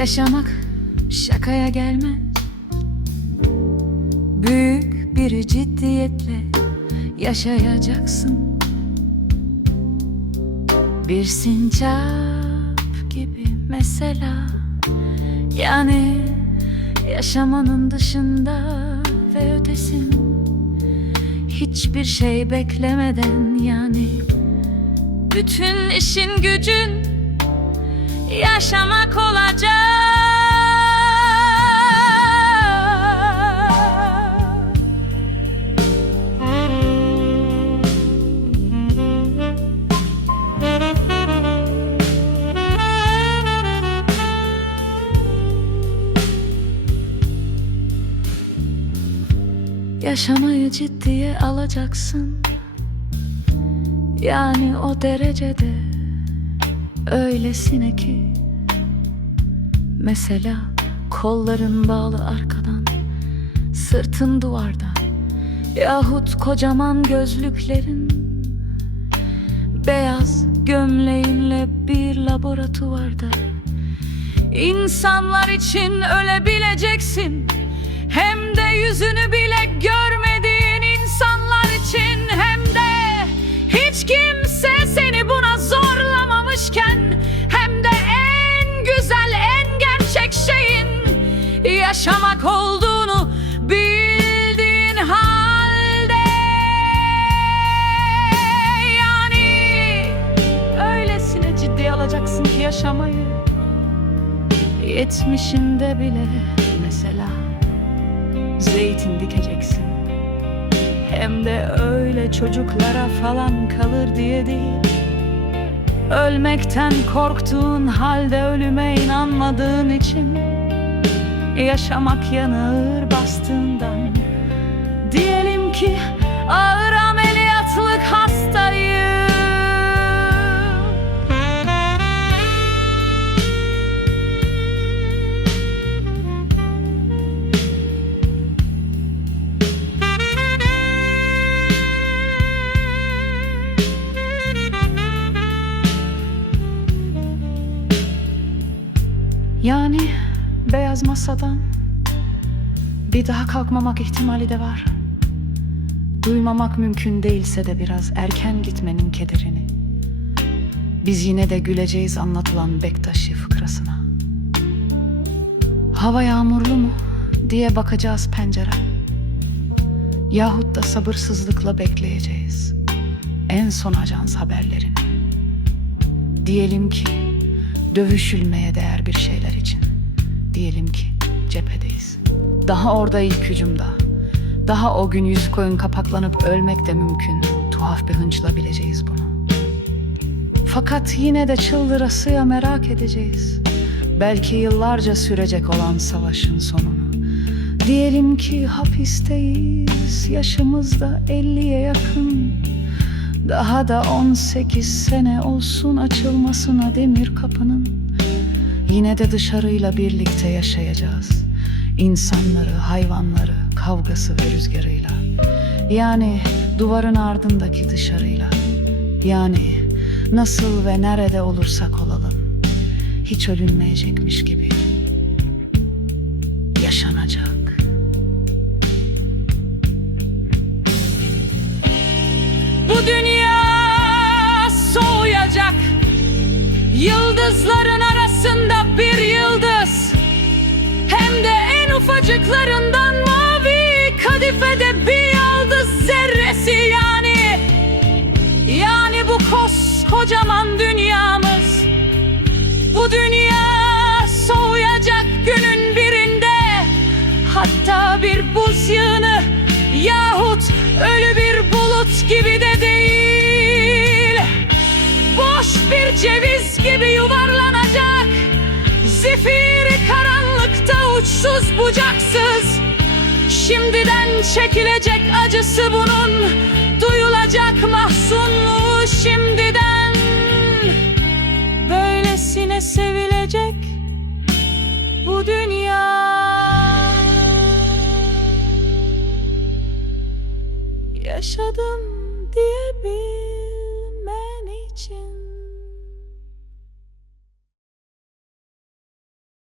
Yaşamak şakaya gelmez. Büyük bir ciddiyetle yaşayacaksın. Bir sincap gibi mesela. Yani yaşamanın dışında ve ötesin. Hiçbir şey beklemeden yani. Bütün işin gücün yaşamak olacak. Yaşamayı ciddiye alacaksın. Yani o derecede Öylesine ki Mesela kolların bağlı arkadan Sırtın duvarda Yahut kocaman gözlüklerin Beyaz gömleğinle bir laboratuvarda İnsanlar için ölebileceksin. Hem de yüzünü bile görmediğin Yaşamak olduğunu bildiğin halde. Yani öylesine ciddi alacaksın ki yaşamayı. Yetmişinde bile mesela Zeytin dikeceksin. Hem de öyle çocuklara falan kalır diye değil. Ölmekten korktuğun halde ölüme inanmadığın için Yaşamak yanağır bastığından Diyelim ki ağır ameliyatlık hastayım. Yani beyaz masadan bir daha kalkmamak ihtimali de var. Duymamak mümkün değilse de biraz erken gitmenin kederini. Biz yine de güleceğiz anlatılan Bektaşi fıkrasına. Hava yağmurlu mu diye bakacağız pencere. Yahut da sabırsızlıkla bekleyeceğiz. En son ajans haberlerini. Diyelim ki dövüşülmeye değer bir şeyler için. Diyelim ki cephedeyiz. Daha orada ilk hücumda. Daha o gün yüz koyun kapaklanıp ölmek de mümkün. Tuhaf bir hınçla bileceğiz bunu. Fakat yine de çıldırasıya merak edeceğiz. Belki yıllarca sürecek olan savaşın sonunu. Diyelim ki hapisteyiz, yaşımız da elliye yakın. Daha da 18 sene olsun açılmasına demir kapının. Yine de dışarıyla birlikte yaşayacağız. İnsanları, hayvanları, kavgası ve rüzgarıyla. Yani duvarın ardındaki dışarıyla. Yani nasıl ve nerede olursak olalım. Hiç ölünmeyecekmiş gibi. Yaşanacak. Bu dünya soğuyacak Yıldızların en ufacıklarından mavi kadifede bir yıldız zerresi yani. Yani bu koskocaman dünyamız Bu dünya soğuyacak günün birinde. Hatta bir buz yığını yahut ölü bir bulut gibi de değil. Boş bir ceviz gibi yuvarlanacak Zifiri uçsuz bucaksız. Şimdiden çekilecek acısı bunun. Duyulacak mahzunluğu şimdiden. Böylesine sevilecek bu dünya. Yaşadım diye bir